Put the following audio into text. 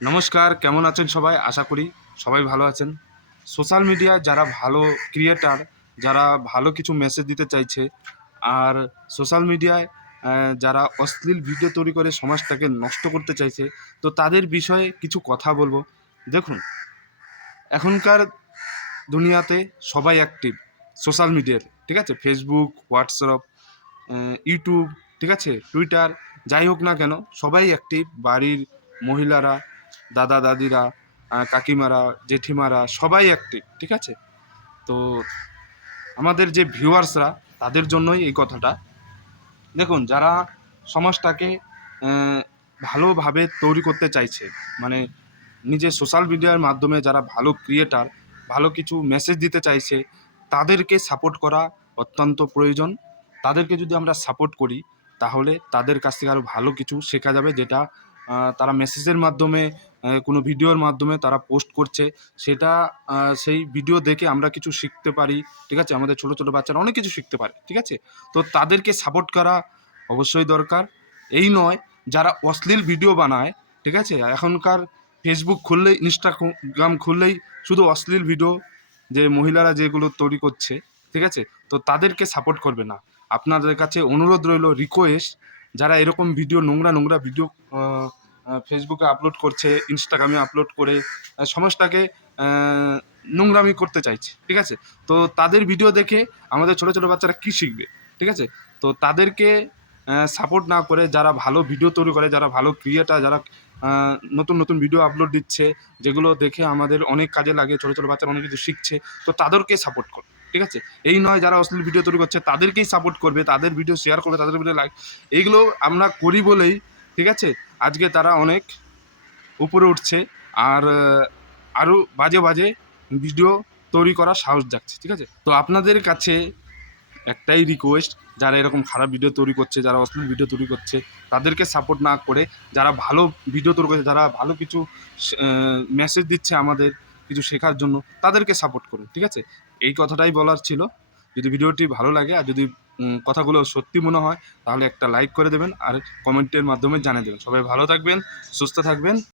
নমস্কার, কেমন আছেন সবাই? আশা করি সবাই ভালো আছেন। সোশ্যাল মিডিয়া যারা ভালো ক্রিয়েটার যারা ভালো কিছু মেসেজ দিতে চাইছে, আর সোশ্যাল মিডিয়ায় যারা অশ্লীল ভিডিও তৈরি করে সমাজটাকে নষ্ট করতে চাইছে, তো তাদের বিষয়ে কিছু কথা বলব। দেখুন, এখনকার দুনিয়াতে সবাই অ্যাক্টিভ সোশ্যাল মিডিয়ার, ঠিক আছে? ফেসবুক হোয়াটসঅ্যাপ ইউটিউব ঠিক আছে? টুইটার যাই হোক না কেন, সবাই অ্যাক্টিভ বাড়ির মহিলারা দাদা, দাদিরা কাকিমারা, জেঠিমারা সবাই অ্যাক্টিভ ঠিক আছে? তো আমাদের যে ভিউয়ার্সরা, তাদের জন্যই এই কথাটা। দেখুন, যারা সমাজটাকে ভালোভাবে তৈরি করতে চাইছে মানে নিজের সোশ্যাল মিডিয়ার মাধ্যমে যারা ভালো ক্রিয়েটার ভালো কিছু মেসেজ দিতে চাইছে, তাদেরকে সাপোর্ট করা অত্যন্ত প্রয়োজন। তাদেরকে যদি আমরা সাপোর্ট করি, তাহলে তাদের কাছ থেকে আরও ভালো কিছু শেখা যাবে, যেটা তারা মেসেজের মাধ্যমে কোনো ভিডিওর মাধ্যমে তারা পোস্ট করছে। সেটা সেই ভিডিও দেখে আমরা কিছু শিখতে পারি, ঠিক আছে? আমাদের ছোটো ছোটো বাচ্চারা অনেক কিছু শিখতে পারে, ঠিক আছে? তো তাদেরকে সাপোর্ট করা অবশ্যই দরকার। এই নয়, যারা অশ্লীল ভিডিও বানায়, ঠিক আছে? এখনকার ফেসবুক খুললেই ইনস্টাগ্রাম খুললেই শুধু অশ্লীল ভিডিও যে মহিলারা যেগুলো তৈরি করছে, ঠিক আছে? তো তাদেরকে সাপোর্ট করবে না। আপনাদের কাছে অনুরোধ রইল রিকোয়েস্ট যারা এরকম ভিডিও, নোংরা নোংরা ভিডিও ফেসবুকে আপলোড করছে ইনস্টাগ্রামে আপলোড করে সমাজটাকে নোংরামি করতে চাইছে, ঠিক আছে? তো তাদের ভিডিও দেখে আমাদের ছোটো ছোটো বাচ্চারা কী শিখবে, ঠিক আছে? তো তাদেরকে সাপোর্ট না করে যারা ভালো ভিডিও তৈরি করে, যারা ভালো ক্রিয়েটার যারা নতুন নতুন ভিডিও আপলোড দিচ্ছে, যেগুলো দেখে আমাদের অনেক কাজে লাগে, ছোটো ছোটো বাচ্চারা অনেক কিছু শিখছে, তো তাদেরকে সাপোর্ট করো, ঠিক আছে? এই নয় যারা অশ্লীল ভিডিও তৈরি করছে, তাদেরকেই সাপোর্ট করবে, তাদের ভিডিও শেয়ার করবে, তাদের ভিডিও লাইক এইগুলো আমরা করি বলেই, ঠিক আছে? আজকে তারা অনেক উপরে উঠছে, আর আরও বাজে বাজে ভিডিও তৈরি করার সাহস যাচ্ছে ঠিক আছে? তো আপনাদের কাছে একটাই রিকোয়েস্ট যারা এরকম খারাপ ভিডিও তৈরি করছে, যারা অশ্লীল ভিডিও তৈরি করছে, তাদেরকে সাপোর্ট না করে যারা ভালো ভিডিও তৈরি করছে, যারা ভালো কিছু মেসেজ দিচ্ছে আমাদের কিছু শেখার জন্য, তাদেরকে সাপোর্ট করুন ঠিক আছে? এই কথাটাই বলার ছিল। যদি ভিডিওটি ভালো লাগে আর যদি কথাগুলো সত্যি মনে হয়, তাহলে একটা লাইক করে দেবেন আর কমেন্টের মাধ্যমে জানিয়ে দেবেন। সবাই ভালো থাকবেন, সুস্থ থাকবেন।